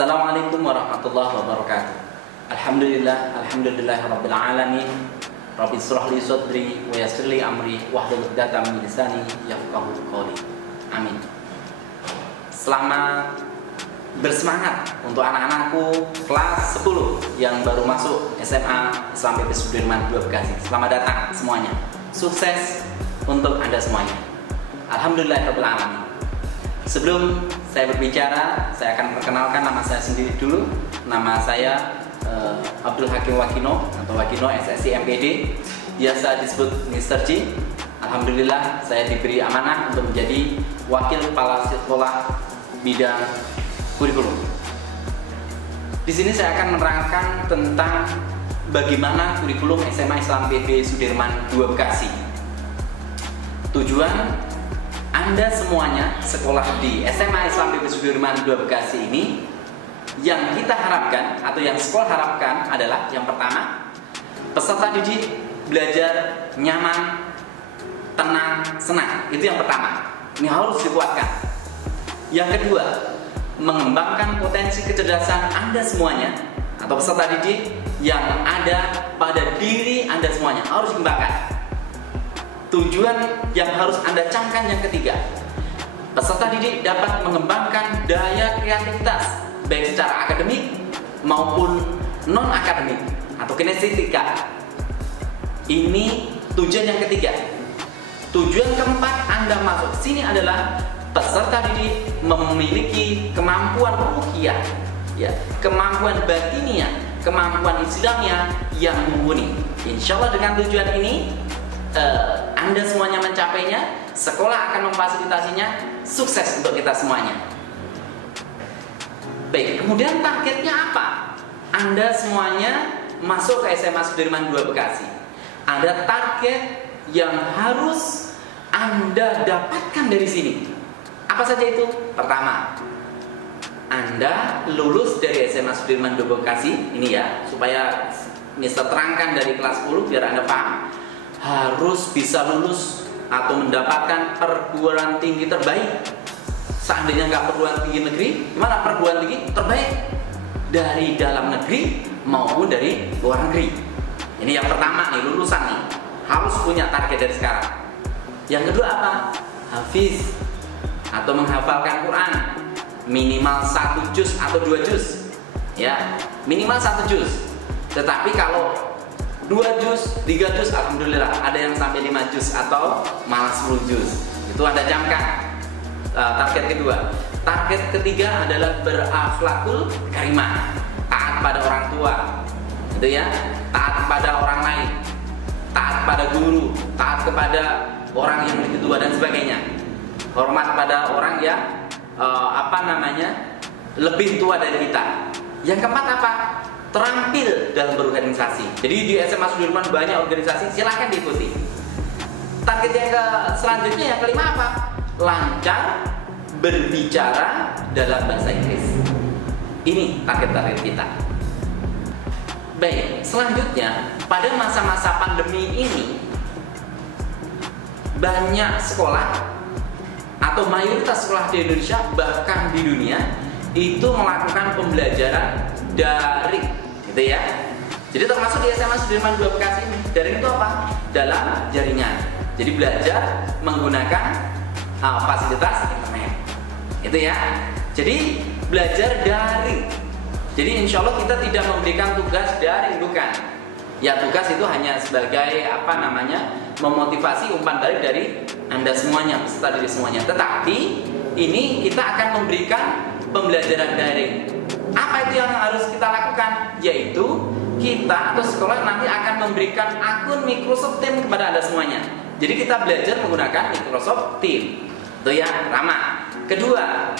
Assalamualaikum warahmatullahi wabarakatuh. Alhamdulillahirabbil alamin. Rabbi shrah li sadri wa yassir li amri wahlul 'uqdatam min lisani yafqahu qawli. Amin. Selamat bersemangat untuk anak-anakku kelas 10 yang baru masuk SMA Islam PP Sudirman 2 Bekasi. Selamat datang semuanya. Sukses untuk Anda semuanya. Alhamdulillahirabbil alamin. Sebelum saya berbicara, saya akan perkenalkan nama saya sendiri dulu. Nama saya Abdul Hakim Wakino atau Wakino SSI MPD, biasa disebut Mr. J. Alhamdulillah saya diberi amanah untuk menjadi Wakil Kepala Sekolah Bidang Kurikulum. Di sini saya akan menerangkan tentang bagaimana kurikulum SMA Islam PP Sudirman 2 Bekasi. Tujuan Anda semuanya sekolah di SMA Islam PP Sudirman 2 Bekasi ini, yang kita harapkan atau yang sekolah harapkan adalah yang pertama, peserta didik belajar nyaman, tenang, senang. Itu yang pertama. Ini harus dikuatkan. Yang kedua, mengembangkan potensi kecerdasan Anda semuanya atau peserta didik yang ada pada diri Anda semuanya harus dikembangkan. Tujuan yang harus Anda camkan yang ketiga, peserta didik dapat mengembangkan daya kreativitas baik secara akademik maupun non-akademik atau kinestetika. Ini tujuan yang ketiga. Tujuan keempat Anda masuk sini adalah peserta didik memiliki kemampuan ruhiyah, ya, kemampuan batiniah, kemampuan Islamiyah yang mumpuni. Insya Allah dengan tujuan ini Anda semuanya mencapainya, sekolah akan memfasilitasinya, sukses untuk kita semuanya. Baik, kemudian targetnya apa? Anda semuanya masuk ke SMA Sudirman 2 Bekasi. Ada target yang harus Anda dapatkan dari sini. Apa saja itu? Pertama, Anda lulus dari SMA Sudirman 2 Bekasi. Ini ya, supaya Mister terangkan dari kelas 10 biar Anda paham. Harus bisa lulus atau mendapatkan perguruan tinggi terbaik. Seandainya nggak perguruan tinggi negeri, gimana perguruan tinggi terbaik dari dalam negeri maupun dari luar negeri. Ini yang pertama nih, lulusan nih harus punya target dari sekarang. Yang kedua apa? Hafiz atau menghafalkan Quran minimal 1 juz atau 2 juz, ya, minimal 1 juz. Tetapi kalau 2 juz, 3 juz, alhamdulillah ada yang sampai 5 juz atau malah 10 juz. Itu Anda camkan. Target kedua. Target ketiga adalah berakhlakul karimah, taat pada orang tua, gitu ya, taat kepada orang lain, taat pada guru, taat kepada orang yang lebih tua dan sebagainya, hormat pada orang yang lebih tua dari kita. Yang keempat apa? Terampil dalam berorganisasi. Jadi di SMA Sudirman banyak organisasi, silahkan diikuti. Target yang selanjutnya yang kelima apa? Lancar berbicara dalam bahasa Inggris. Ini target-target kita. Baik, selanjutnya pada masa-masa pandemi ini banyak sekolah atau mayoritas sekolah di Indonesia bahkan di dunia itu melakukan pembelajaran daring, gitu ya. Jadi termasuk di SMA Sudirman 2 Bekasi ini, daring itu apa? Dalam jaringan. Jadi belajar menggunakan fasilitas internet, itu ya. Jadi belajar daring. Jadi insya Allah kita tidak memberikan tugas daring, bukan. Ya, tugas itu hanya sebagai memotivasi umpan balik dari Anda semuanya, peserta didik semuanya. Tetapi ini kita akan memberikan pembelajaran daring. Apa itu yang harus kita lakukan? Yaitu kita atau sekolah nanti akan memberikan akun Microsoft Teams kepada Anda semuanya. Jadi kita belajar menggunakan Microsoft Teams. Itu ya, pertama. Kedua,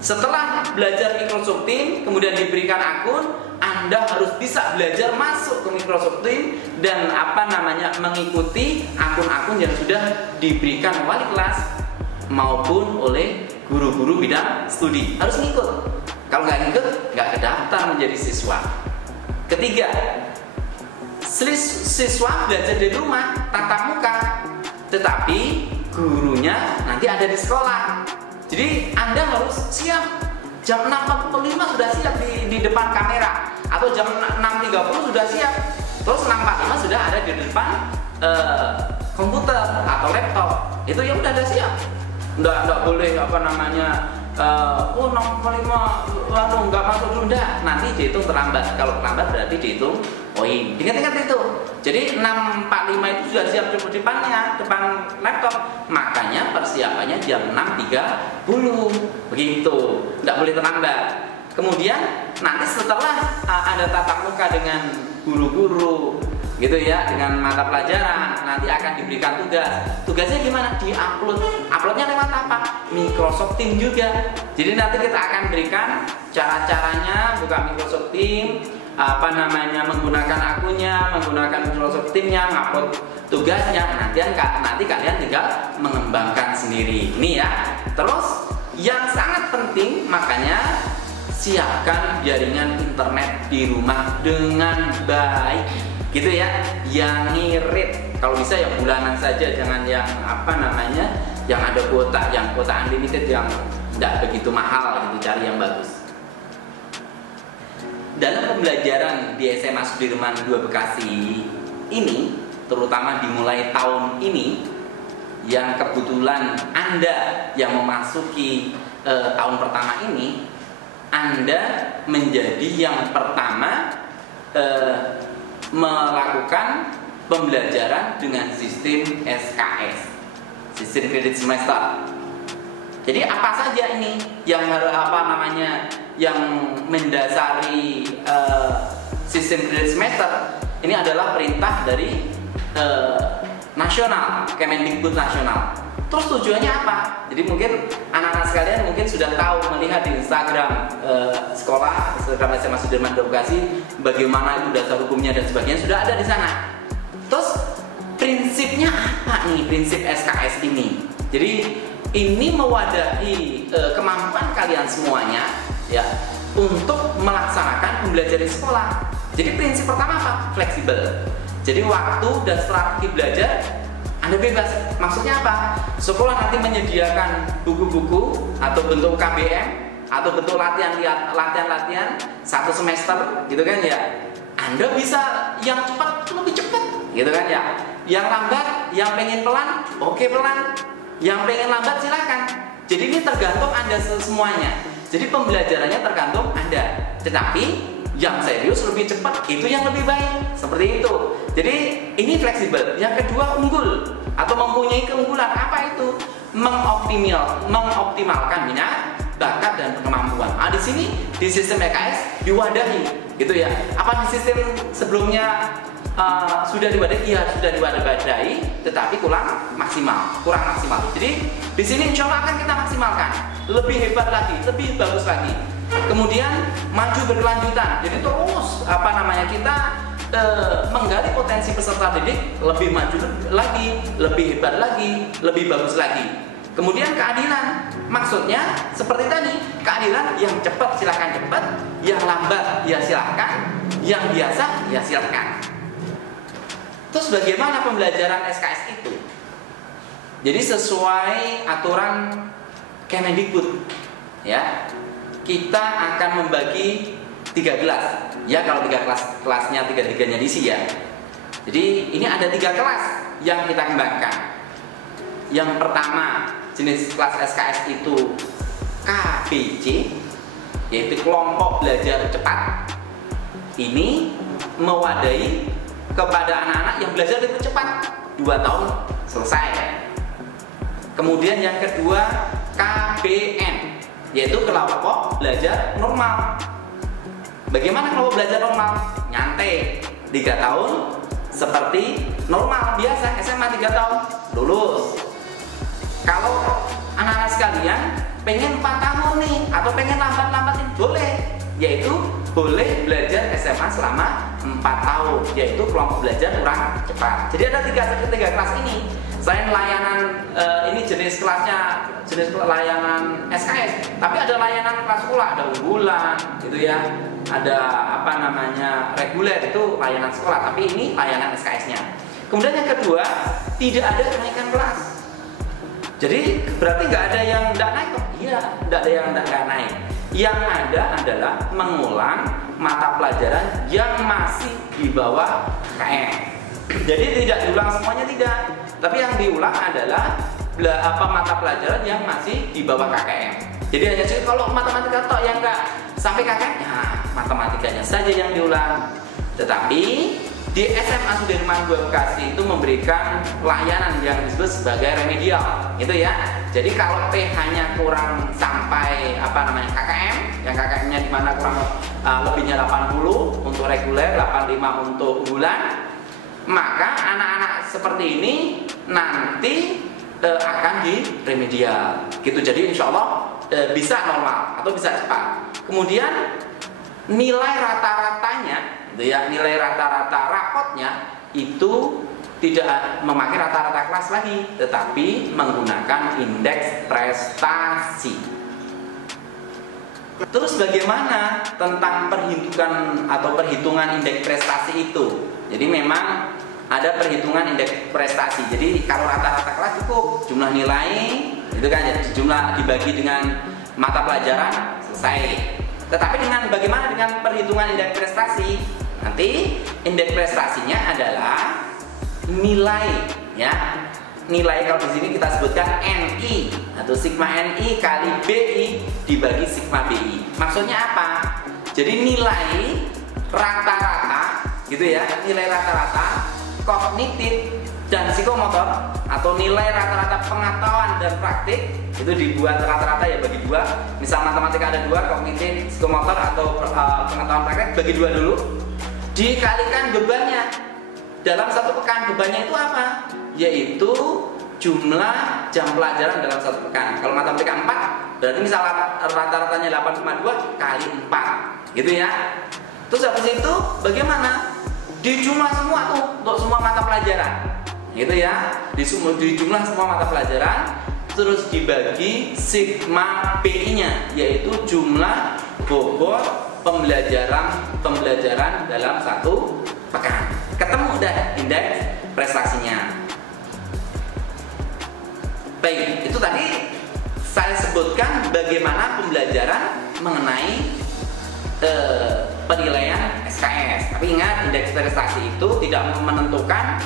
setelah belajar Microsoft Teams kemudian diberikan akun, Anda harus bisa belajar masuk ke Microsoft Teams dan mengikuti akun-akun yang sudah diberikan wali kelas maupun oleh guru-guru bidang studi. Harus ngikut. Kalau nggak ngikut, nggak kedaftar menjadi siswa. Ketiga, siswa belajar di rumah tatap muka, tetapi gurunya nanti ada di sekolah. Jadi Anda harus siap jam 6.45 sudah siap di depan kamera, atau jam 6.30 sudah siap, terus 6.45 sudah ada di depan komputer atau laptop. Itu ya udah ada siap. Nggak boleh apa namanya 6.45 lalu nggak masuk dulu, enggak, nanti dihitung terlambat. Kalau terlambat berarti dihitung poin. Ingat-ingat itu. Jadi 6.45 itu sudah siap di depan laptop. Makanya persiapannya jam 6.30 begitu. Nggak boleh terlambat. Kemudian nanti setelah ada tatap muka dengan guru-guru gitu ya, dengan mata pelajaran, nanti akan diberikan tugas. Tugasnya gimana? Uploadnya lewat apa? Microsoft Teams juga. Jadi nanti kita akan berikan cara-caranya buka Microsoft Teams, menggunakan akunnya, menggunakan Microsoft Teams-nya, ngupload tugasnya. Nanti kalian tinggal mengembangkan sendiri. Ini ya. Terus yang sangat penting, makanya siapkan jaringan internet di rumah dengan baik. Gitu ya, yang ngirit. Kalau bisa ya bulanan saja, jangan yang yang ada kuota, yang kuota unlimited yang tidak begitu mahal gitu, cari yang bagus. Dalam pembelajaran di SMA Sudirman 2 Bekasi ini, terutama dimulai tahun ini, yang kebetulan Anda yang memasuki tahun pertama ini, Anda menjadi yang pertama melakukan pembelajaran dengan sistem SKS, sistem kredit semester. Jadi apa saja ini yang yang mendasari sistem kredit semester? Ini adalah perintah dari nasional, Kemendikbud nasional. Terus tujuannya apa? Jadi mungkin anak-anak sekalian mungkin sudah tahu, melihat di Instagram Instagram SMA Sudirman 2 Bekasi, bagaimana itu dasar hukumnya dan sebagainya sudah ada di sana. Terus prinsipnya apa nih prinsip SKS ini? Jadi ini mewadahi kemampuan kalian semuanya ya untuk melaksanakan pembelajaran di sekolah. Jadi prinsip pertama apa? Fleksibel. Jadi waktu dan strategi belajar Anda bebas. Maksudnya apa? Sekolah nanti menyediakan buku-buku atau bentuk KBM atau bentuk latihan-latihan 1 semester gitu kan ya. Anda bisa yang cepat lebih cepat gitu kan ya. Yang lambat, yang pengen pelan, oke pelan. Yang pengen lambat silakan. Jadi ini tergantung Anda semuanya. Jadi pembelajarannya tergantung Anda. Tetapi yang serius lebih cepat itu yang lebih baik, seperti itu. Jadi ini fleksibel. Yang kedua unggul atau mempunyai keunggulan. Apa itu? Mengoptimalkan minat, bakat dan kemampuan. Di sini di sistem EKS diwadahi, gitu ya. Apa di sistem sebelumnya sudah diwadahi? Iya sudah diwadahi, tetapi kurang maksimal. Jadi di sini insya Allah akan kita maksimalkan, lebih hebat lagi, lebih bagus lagi. Kemudian maju berkelanjutan. Jadi terus kita menggali potensi peserta didik lebih maju lagi, lebih hebat lagi, lebih bagus lagi. Kemudian keadilan. Maksudnya seperti tadi, keadilan yang cepat silakan cepat, yang lambat ya silakan, yang biasa ya silakan. Terus bagaimana pembelajaran SKS itu? Jadi sesuai aturan Kemendikbud ya. Kita akan membagi 3 kelas. Ya kalau 3 kelasnya 3-3-nya diisi ya. Jadi ini ada 3 kelas yang kita kembangkan. Yang pertama jenis kelas SKS itu KBC, yaitu kelompok belajar cepat. Ini mewadahi kepada anak-anak yang belajar lebih cepat, 2 tahun selesai. Kemudian yang kedua KBN, yaitu kelompok belajar normal. Bagaimana kelompok belajar normal? Nyantai 3 tahun seperti normal biasa, SMA 3 tahun lulus. Kalau anak-anak sekalian pengen 4 tahun nih atau pengen lambat-lambatin boleh, yaitu boleh belajar SMA selama 4 tahun, yaitu kelompok belajar kurang cepat. Jadi ada 3 kelas ini. Selain layanan ini jenis layanan SKS, tapi ada layanan kelas sekolah, ada unggulan gitu ya. Ada reguler, itu layanan sekolah, tapi ini layanan SKS-nya. Kemudian yang kedua, tidak ada kenaikan kelas. Jadi berarti nggak ada yang nggak naik kok? Iya, nggak ada yang nggak naik. Yang ada adalah mengulang mata pelajaran yang masih di bawah KKM. Jadi tidak diulang semuanya, tidak. Tapi yang diulang adalah mata pelajaran yang masih di bawah KKM. Jadi hanya sih kalau matematika tok yang enggak sampai KKM, ya matematikanya saja yang diulang. Tetapi di SMA Sudirman 2 Bekasi itu memberikan layanan yang disebut sebagai remedial, gitu ya. Jadi kalau PH-nya kurang sampai KKM, yang KKM-nya di mana kurang lebihnya 80 untuk reguler, 85 untuk unggulan, maka anak-anak seperti ini nanti akan di remedial, gitu. Jadi insya Allah bisa normal atau bisa cepat. Kemudian nilai rata-ratanya, gitu ya, nilai rata-rata rapotnya itu tidak memakai rata-rata kelas lagi, tetapi menggunakan indeks prestasi. Terus bagaimana tentang perhitungan indeks prestasi itu? Jadi memang ada perhitungan indeks prestasi. Jadi kalau rata-rata kelas cukup jumlah nilai, itu kan jumlah dibagi dengan mata pelajaran, selesai. Tetapi bagaimana dengan perhitungan indeks prestasi? Nanti indeks prestasinya adalah nilai, ya. Nilai kalau di sini kita sebutkan NI atau sigma NI kali BI dibagi sigma BI. Maksudnya apa? Jadi nilai rata-rata, gitu ya, nilai rata-rata kognitif dan psikomotor atau nilai rata-rata pengetahuan dan praktik itu dibuat rata-rata ya bagi dua. Misal matematika ada dua, kognitif, psikomotor atau pengetahuan praktik bagi dua dulu. Dikalikan bebannya dalam satu pekan. Bebannya itu apa? Yaitu jumlah jam pelajaran dalam satu pekan. Kalau matematika 4, berarti misal rata-ratanya 8,2 kali 4, gitu ya. Terus habis itu bagaimana? Dijumlah semua tuh untuk semua mata pelajaran, gitu ya. Dijumlah semua mata pelajaran, terus dibagi sigma BI-nya, yaitu jumlah bobot pembelajaran dalam satu pekan. Ketemu udah indeks prestasinya. Baik, itu tadi saya sebutkan bagaimana pembelajaran mengenai penilaian SKS. Tapi ingat, indeks prestasi itu tidak menentukan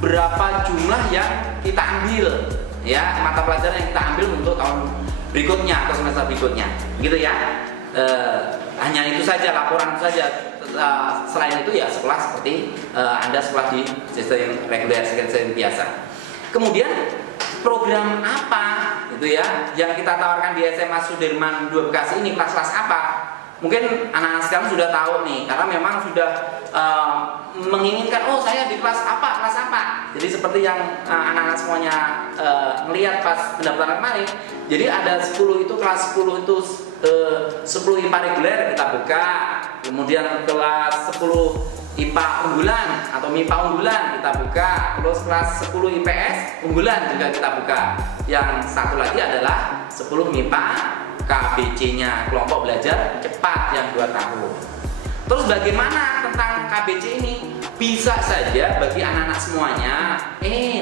berapa jumlah yang kita ambil, ya, mata pelajaran yang kita ambil untuk tahun berikutnya atau semester berikutnya, gitu ya. Hanya itu saja, laporan saja. Selain itu ya sekolah seperti Anda sekolah di sistem reguler, sistem biasa. Kemudian program apa, gitu ya, yang kita tawarkan di SMA Sudirman 2 Bekasi ini, kelas-kelas apa? Mungkin anak-anak sekarang sudah tahu nih, karena memang sudah menginginkan, oh saya di kelas apa, kelas apa. Jadi seperti yang anak-anak semuanya melihat pas pendaftaran kemarin. Jadi ada 10 itu, kelas 10 itu 10 IPA reguler kita buka. Kemudian kelas 10 IPA unggulan atau MIPA unggulan kita buka. Terus kelas 10 IPS unggulan juga kita buka. Yang satu lagi adalah 10 MIPA KBC-nya, kelompok belajar cepat yang 2 tahun. Terus bagaimana tentang KBC ini? Bisa saja bagi anak-anak semuanya,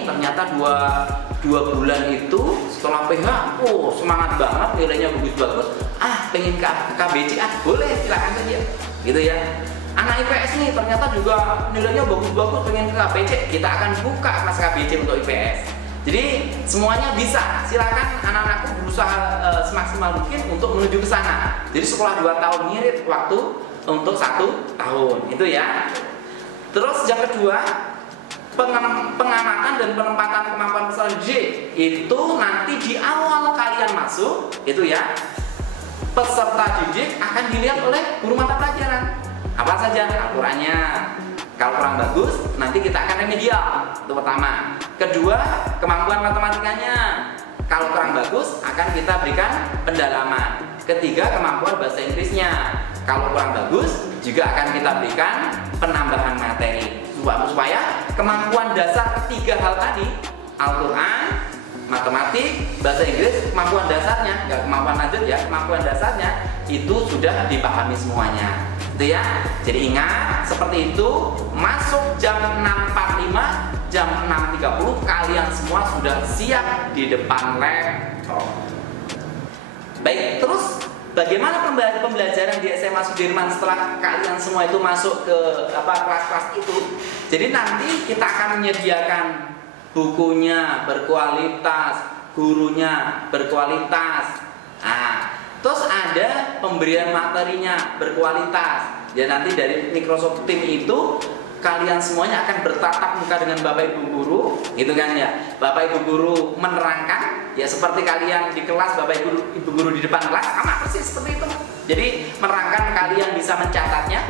ternyata dua bulan itu setelah PH, semangat banget, nilainya bagus-bagus, pengen ke KBC, boleh, silakan saja, gitu ya. Anak IPS nih ternyata juga nilainya bagus-bagus, pengen ke KBC, kita akan buka kelas KBC untuk IPS. Jadi semuanya bisa, silakan anak-anakku berusaha semaksimal mungkin untuk menuju ke sana. Jadi sekolah 2 tahun ngirit waktu untuk 1 tahun, itu ya. Terus yang kedua, pengamatan dan penempatan kemampuan peserta didik itu nanti di awal kalian masuk, itu ya. Peserta didik akan dilihat oleh guru mata pelajaran. Apa saja Al-Qur'annya. Kalau kurang bagus, nanti kita akan remedial. Itu pertama. Kedua, kemampuan matematikanya. Kalau kurang bagus, akan kita berikan pendalaman. Ketiga, kemampuan bahasa Inggrisnya. Kalau kurang bagus, juga akan kita berikan penambahan materi. Supaya kemampuan dasar 3 hal tadi, Al-Quran, matematik, bahasa Inggris, kemampuan dasarnya, nggak kemampuan lanjut ya, kemampuan dasarnya itu sudah dipahami semuanya. Itu ya. Jadi ingat, seperti itu, masuk jam 6.45, jam 6.30 kalian semua sudah siap di depan laptop. Baik, terus bagaimana pembelajaran di SMA Sudirman setelah kalian semua itu masuk ke kelas-kelas itu? Jadi nanti kita akan menyediakan bukunya berkualitas, gurunya berkualitas. Nah, terus ada pemberian materinya berkualitas. Ya nanti dari Microsoft Teams itu kalian semuanya akan bertatap muka dengan Bapak Ibu guru, gitu kan ya. Bapak Ibu guru menerangkan, ya seperti kalian di kelas, Bapak Ibu guru di depan kelas, sama persis seperti itu. Jadi menerangkan, kalian bisa mencatatnya.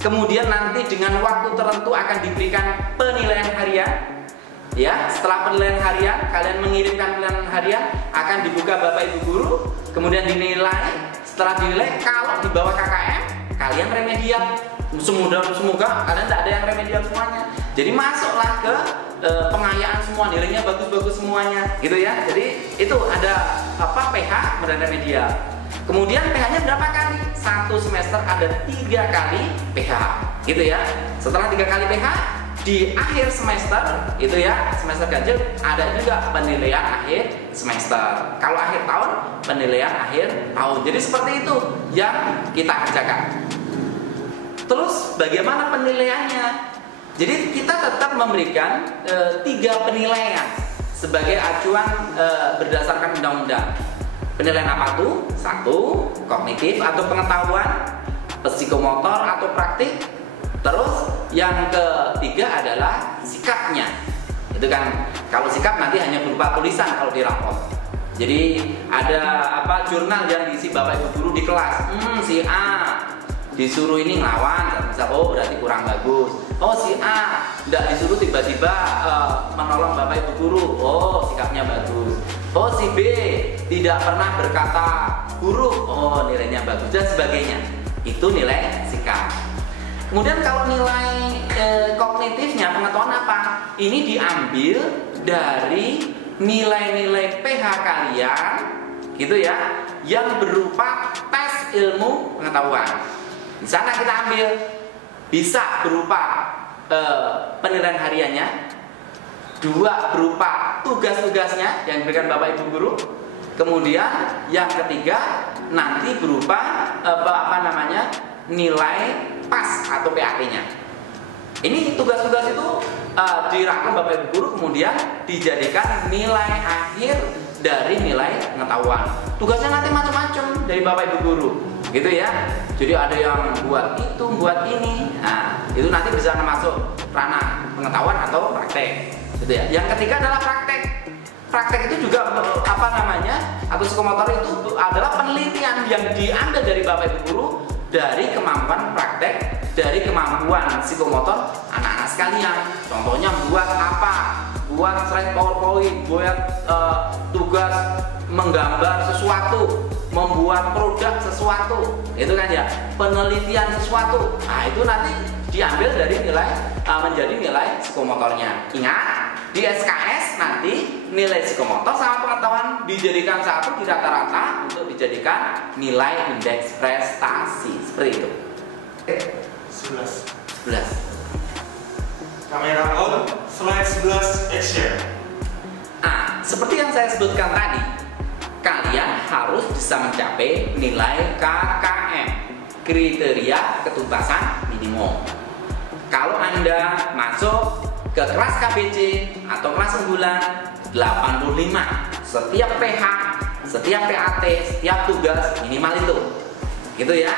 Kemudian nanti dengan waktu tertentu akan diberikan penilaian harian. Ya, setelah penilaian harian, kalian mengirimkan penilaian harian, akan dibuka Bapak Ibu guru, kemudian dinilai. Setelah dinilai, kalau di bawah KKM, kalian remedial. Semoga kalian tidak ada yang remedial semuanya. Jadi masuklah ke pengayaan semua, nilainya bagus-bagus semuanya, gitu ya. Jadi itu ada PH dan remedial. Kemudian PH-nya berapa kali? Satu semester ada 3 kali PH, gitu ya. Setelah 3 kali PH, di akhir semester, itu ya, semester ganjil ada juga penilaian akhir semester. Kalau akhir tahun, penilaian akhir tahun. Jadi seperti itu yang kita kerjakan. Terus bagaimana penilaiannya? Jadi kita tetap memberikan 3 penilaian sebagai acuan berdasarkan undang-undang. Penilaian apa tuh? 1, kognitif atau pengetahuan, psikomotor atau praktik. Terus yang ketiga adalah sikapnya. Itu kan, kalau sikap nanti hanya berupa tulisan kalau di rapor. Jadi ada jurnal yang diisi Bapak Ibu guru di kelas. Si A disuruh ini ngelawan, oh berarti kurang bagus. Oh si A tidak disuruh tiba-tiba menolong Bapak Ibu guru, oh sikapnya bagus. Oh si B tidak pernah berkata buruk, oh nilainya bagus, dan sebagainya. Itu nilai sikap. Kemudian kalau nilai kognitifnya, pengetahuan apa? Ini diambil dari nilai-nilai PH kalian, gitu ya, yang berupa tes ilmu pengetahuan. Di sana kita ambil, bisa berupa penilaian hariannya, 2 berupa tugas-tugasnya yang diberikan Bapak Ibu guru, kemudian yang ketiga nanti berupa nilai PAS atau PAT-nya. Ini tugas-tugas itu dirangkum Bapak Ibu guru, kemudian dijadikan nilai akhir dari nilai pengetahuan. Tugasnya nanti macam-macam dari Bapak Ibu guru, gitu ya. Jadi ada yang buat itu, buat ini. Nah, itu nanti bisa masuk ranah pengetahuan atau praktek, gitu ya. Yang ketiga adalah praktek. Praktek itu juga atau psikomotor itu adalah penelitian yang diambil dari Bapak Ibu guru, dari kemampuan praktek, dari kemampuan psikomotor anak-anak sekalian. Contohnya buat apa? Buat slide PowerPoint, buat tugas menggambar sesuatu, membuat produk sesuatu, itu kan ya, penelitian sesuatu. Nah itu nanti diambil dari nilai menjadi nilai psikomotornya. Ingat, di SKS nanti nilai psikomotor sama pengetahuan dijadikan satu di rata-rata untuk dijadikan nilai indeks prestasi, seperti itu. 11. Kamera on, slide 11 action. Seperti yang saya sebutkan tadi, kalian harus bisa mencapai nilai KKM, kriteria ketuntasan minimum. Kalau Anda masuk ke kelas KBC atau kelas unggulan 85, setiap PH, setiap PAT, setiap tugas minimal itu, gitu ya.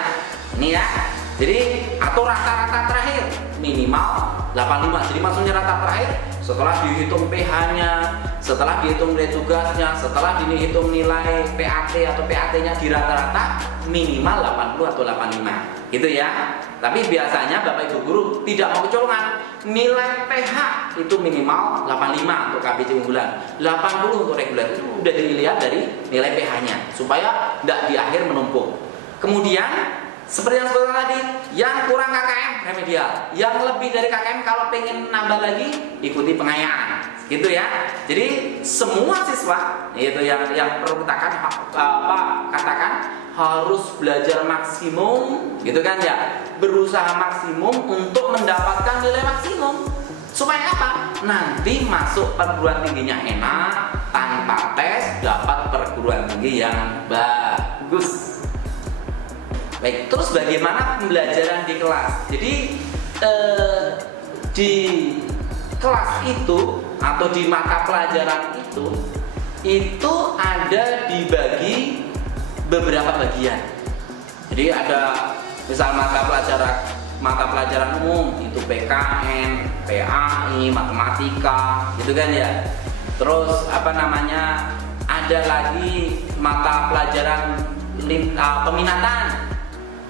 Ini ya. Jadi atau rata-rata terakhir minimal 85. Jadi maksudnya rata terakhir setelah dihitung PH-nya, setelah dihitung nilai tugasnya, setelah dihitung nilai PAT atau PAT-nya di rata-rata minimal 80 atau 85, gitu ya. Tapi biasanya Bapak Ibu guru tidak mau kecolongan. Nilai PH itu minimal 85 untuk KBC unggulan, 80 untuk reguler. Itu udah dilihat dari nilai PH-nya supaya tidak di akhir menumpuk. Kemudian seperti yang sebutkan tadi, yang kurang KKM remedial, yang lebih dari KKM kalau pengen nambah lagi ikuti pengayaan, gitu ya. Jadi semua siswa itu yang perlu kita katakan harus belajar maksimum, gitu kan ya, berusaha maksimum untuk mendapatkan nilai maksimum. Supaya apa? Nanti masuk perguruan tingginya enak, tanpa tes dapat perguruan tinggi yang bagus. Baik, terus bagaimana pembelajaran di kelas? Jadi di kelas itu atau di mata pelajaran itu ada dibagi beberapa bagian. Jadi ada misal mata pelajaran umum itu PKN, PAI, matematika, gitu kan ya. Terus ada lagi mata pelajaran peminatan.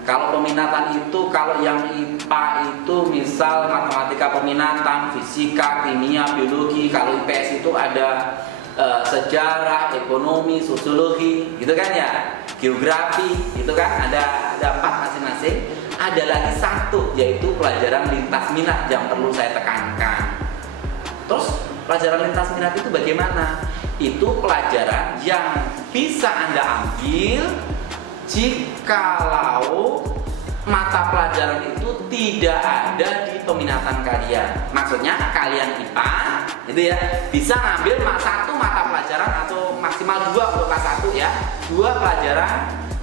Kalau peminatan itu, kalau yang IPA itu misal matematika peminatan, fisika, kimia, biologi. Kalau IPS itu ada sejarah, ekonomi, sosiologi, gitu kan ya, geografi, gitu kan, ada 4 masing-masing. Ada lagi satu, yaitu pelajaran lintas minat yang perlu saya tekankan. Terus pelajaran lintas minat itu bagaimana? Itu pelajaran yang bisa Anda ambil jikalau mata pelajaran itu tidak ada di peminatan kalian. Maksudnya kalian IPA itu ya bisa ngambil satu mata pelajaran atau maksimal 2 untuk kelas 1 ya. 2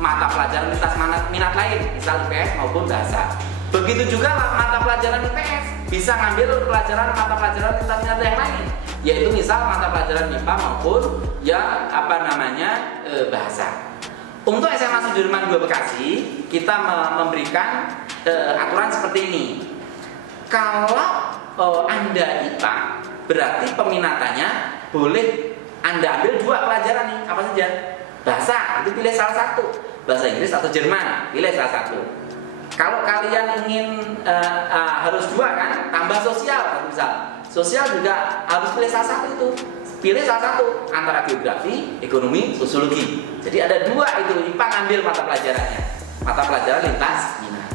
mata pelajaran lintas minat lain, misal IPS maupun bahasa. Begitu juga mata pelajaran IPS bisa ngambil mata pelajaran lintas minat yang lain, yaitu misal mata pelajaran IPA maupun bahasa. Untuk SMA Sudirman 2 Bekasi kita memberikan aturan seperti ini. Kalau Anda IPA, berarti peminatannya boleh Anda ambil 2 pelajaran nih. Apa saja? Bahasa, itu pilih salah satu. Bahasa Inggris atau Jerman, pilih salah satu. Kalau kalian ingin harus 2 kan, tambah sosial misal. Sosial juga harus pilih salah satu itu. Pilih salah satu antara geografi, ekonomi, sosiologi. Jadi ada 2 itu, IPA ngambil mata pelajarannya. Mata pelajaran lintas minat.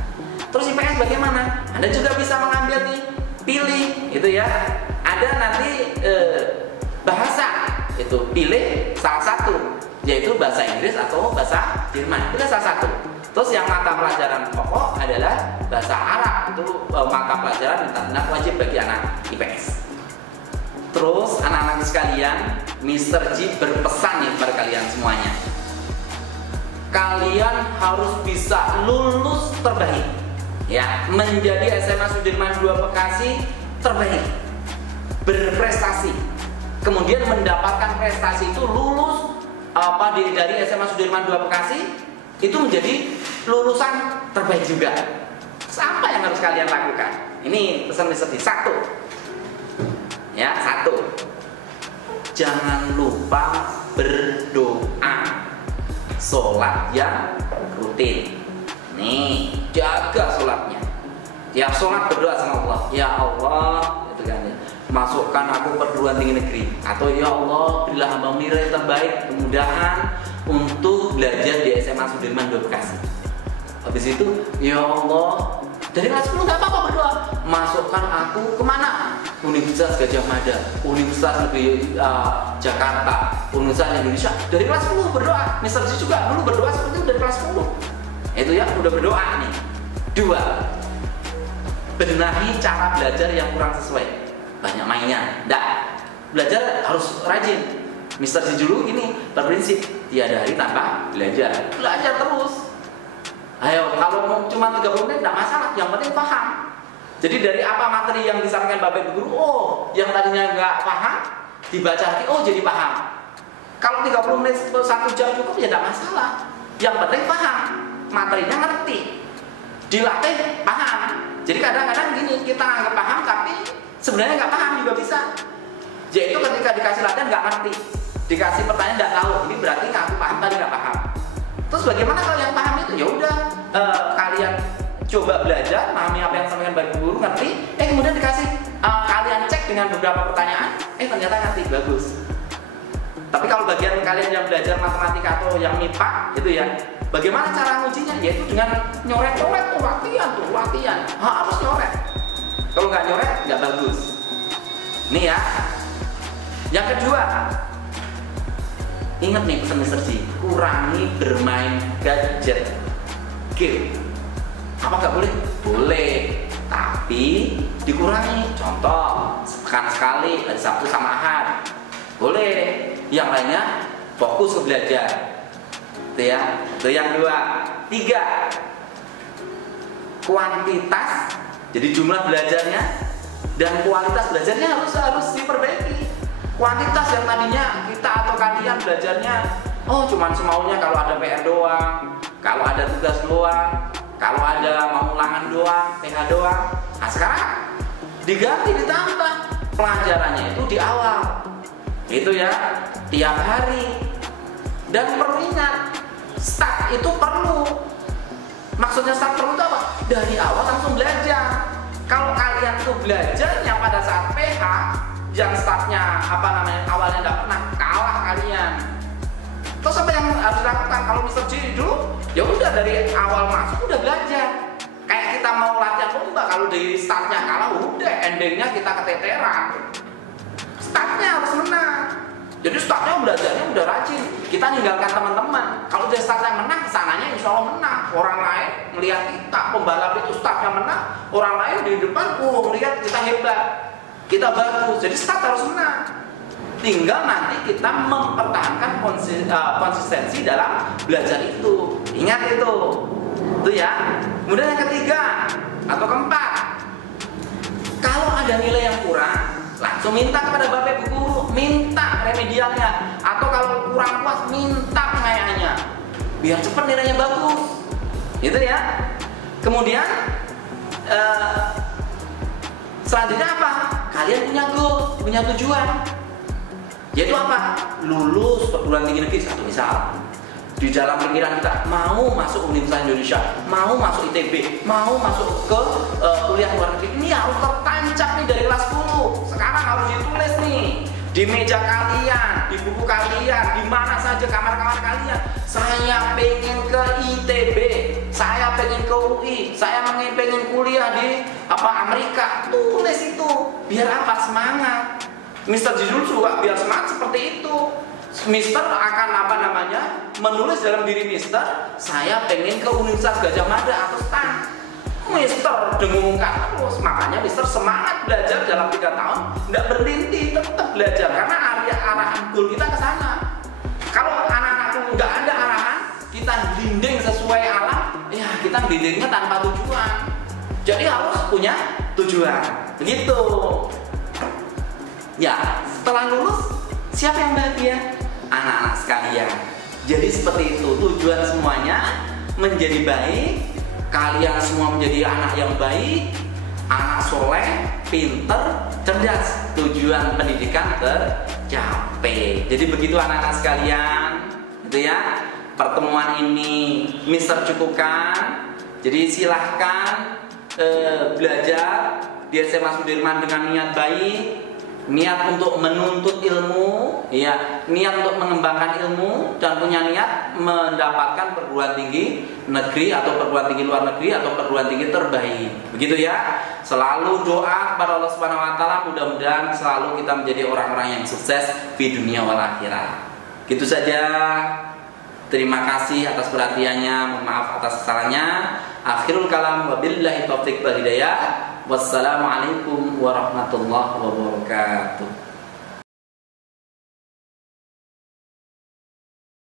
Terus IPS bagaimana? Anda juga bisa mengambil nih, pilih itu ya. Ada nanti bahasa, itu pilih salah satu, yaitu bahasa Inggris atau bahasa Jerman. Pilih salah satu. Terus yang mata pelajaran pokok adalah bahasa Arab. Itu mata pelajaran lintas minat wajib bagi anak IPS. Terus anak-anak sekalian, Mr. G berpesan nih kepada kalian semuanya. Kalian harus bisa lulus terbaik, ya, menjadi SMA Sudirman 2 Bekasi terbaik, berprestasi. Kemudian mendapatkan prestasi itu lulus dari SMA Sudirman 2 Bekasi itu menjadi lulusan terbaik juga. Apa yang harus kalian lakukan? Ini pesan Mr. G. 1. Ya, 1. Jangan lupa berdoa, sholat yang rutin. Nih, jaga sholatnya. Tiap sholat berdoa sama Allah. Ya Allah, itu kan ya. Masukkan aku perguruan tinggi negeri. Atau ya Allah, berilah hamba nilai terbaik, kemudahan untuk belajar di SMA Sudirman 2 Bekasi. Habis itu, ya Allah, dari kelas 10 nggak apa-apa berdoa. Masukkan aku kemana? Universitas Gajah Mada, Universitas Negeri Jakarta, Universitas Indonesia. Dari kelas 10 berdoa. Mr. G juga dulu berdoa seperti itu dari kelas 10. Itu ya udah berdoa nih. 2. Benahi cara belajar yang kurang sesuai. Banyak mainnya. Nggak. Belajar harus rajin. Mr. G dulu ini berprinsip tiada hari tanpa belajar. Belajar terus. Ayo, kalau cuma 30 menit tidak masalah, yang penting paham. Jadi dari apa materi yang disampaikan Bapak Ibu Guru, yang tadinya nggak paham, dibaca lagi, jadi paham. Kalau 30 menit 1 jam cukup ya tidak masalah. Yang penting paham, materinya ngerti, dilatih paham. Jadi kadang-kadang gini, kita anggap paham tapi sebenarnya nggak paham juga bisa. Yaitu ketika dikasih latihan nggak ngerti, dikasih pertanyaan nggak tahu, ini berarti nggak aku paham tadi nggak paham. Terus bagaimana kalau yang paham itu? Ya udah, kalian coba belajar, memahami apa yang disampaikan Bapak Guru, ngerti, kemudian dikasih kalian cek dengan beberapa pertanyaan, ternyata ngerti, bagus. Tapi kalau bagian kalian yang belajar matematika atau yang MIPA itu ya, bagaimana cara ngujinya? Yaitu dengan nyoret-nyoret tuh, latihan. Harus nyoret. Kalau nggak nyoret, nggak bagus. Nih ya. Yang kedua, ingat nih pesan Mr. G, kurangi bermain gadget, game. Apa nggak boleh? Boleh, tapi dikurangi. Contoh, sepekan sekali, hari Sabtu sama Ahad. Boleh. Yang lainnya fokus ke belajar. Itu ya. Itu yang 2. 3. kuantitas, jadi jumlah belajarnya, dan kualitas belajarnya harus diperbaiki. Kuantitas yang tadinya kita atau kalian belajarnya, oh cuman semaunya kalau ada PR doang, kalau ada tugas doang, kalau ada mau ulangan doang, PH doang. Nah sekarang diganti, ditambah pelajarannya itu di awal, itu ya, tiap hari. Dan perlu ingat, start itu perlu. Maksudnya start perlu itu apa? Dari awal langsung belajar. Kalau kalian tuh belajarnya pada saat PH, yang startnya awalnya nggak pernah, kalah kalian. Terus apa yang harus dilakukan? Kalau Mr. J dulu, ya udah dari awal masuk udah belajar. Kayak kita mau latihan lomba, kalau di startnya kalah, udah endingnya kita keteteran. Startnya harus menang. Jadi startnya belajarnya udah rajin. Kita ninggalkan teman-teman. Kalau dia startnya menang, kesananya insya Allah menang. Orang lain melihat kita, pembalap itu startnya menang, orang lain di depan, melihat kita hebat, kita bagus. Jadi start harus menang. Tinggal nanti kita mempertahankan konsistensi dalam belajar itu. Ingat itu ya. Kemudian yang ketiga atau keempat, kalau ada nilai yang kurang, langsung minta kepada bapak ibu guru, minta remedialnya. Atau kalau kurang puas, minta pengayanya, biar cepat nilainya bagus. Gitu ya. Kemudian selanjutnya apa? Kalian punya goal, punya tujuan. Yaitu apa? Lulus perguruan tinggi negeri, satu misal. Di dalam pikiran kita mau masuk Universitas Indonesia, mau masuk ITB, mau masuk ke kuliah luar negeri. Ini harus tertancap nih dari kelas 10. Sekarang harus ditulis nih di meja kalian, di buku kalian, di mana saja kamar-kamar kalian. Saya pengen ke ITB, saya pengen ke UI, saya pengen kuliah di Amerika. Tulis itu biar apa? Semangat. Mr. Jizul juga biar semangat seperti itu. Mister akan menulis dalam diri Mister, saya pengen ke Universitas Gajah Mada atau STAN. Mister dengungkan terus, makanya Mister semangat belajar dalam 3 tahun, tidak berhenti, tetap belajar karena arahan goal kita ke sana. Kalau anak-anak nggak ada arahan, kita dinding sesuai alam, ya kita dindingnya tanpa tujuan. Jadi harus punya tujuan, begitu. Ya, setelah lulus, siapa yang bahagia? Anak-anak sekalian. Jadi seperti itu, tujuan semuanya menjadi baik, kalian semua menjadi anak yang baik, anak soleh, pinter, cerdas, tujuan pendidikan tercapai. Jadi begitu anak-anak sekalian, gitu ya. Pertemuan ini Mister cukupkan. Jadi silahkan belajar di SMA Sudirman dengan niat baik, niat untuk menuntut ilmu, ya, niat untuk mengembangkan ilmu, dan punya niat mendapatkan perguruan tinggi negeri atau perguruan tinggi luar negeri atau perguruan tinggi terbaik. Begitu ya. Selalu doa kepada Allah Subhanahu wa taala, mudah-mudahan selalu kita menjadi orang-orang yang sukses di dunia wal akhirah. Gitu saja. Terima kasih atas perhatiannya, mohon maaf atas kesalahannya. Akhirul kalam, wabillahi taufiq wal hidayah. Wassalamualaikum warahmatullahi wabarakatuh.